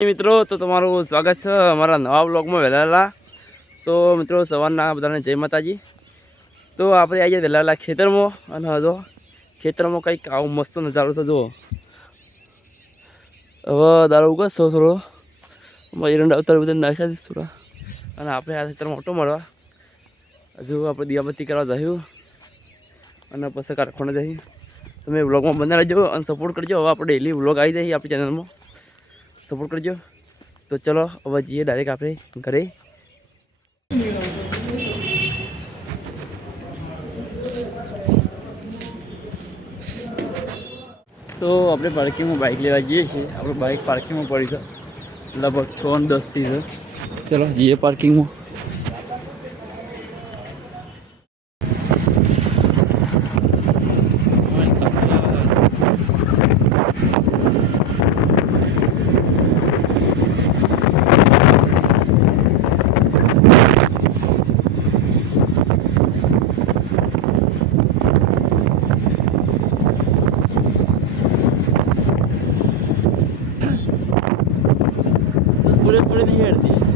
મિત્રો તો તમારું સ્વાગત છે અમારા નવા બ્લોગમાં વહેલા. તો મિત્રો સવારના બધાને જય માતાજી. તો આપણે આવીએ વહેલા ખેતરમાં અને હજો ખેતરમાં કંઈક આવું મસ્ત નજારો છે. જુઓ હવે દારૂ ઉગસ થોડો એરંડા ઉતાર બધા નાખ્યા છે થોડા. અને આપણે આ ખેતરમાં ઓટો મળવા હજુ આપણે દિયાબત્તી કરવા જયું અને પછી કારખાને જઈએ. તમે વ્લોગમાં બના રહેજો અને સપોર્ટ કરજો. હવે આપણે ડેલી વ્લોગ આવી જાય આપણી ચેનલમાં, સપોર્ટ કરજો. તો ચલો હવે જઈએ ડાયરેક્ટ આપણે ઘરે. તો આપણે પાર્કિંગમાં બાઇક લેવા જઈએ છીએ. આપણે બાઇક પાર્કિંગમાં પડી છે લગભગ 6:10 છે. ચલો જઈએ પાર્કિંગમાં. पूरे नहीं हटती.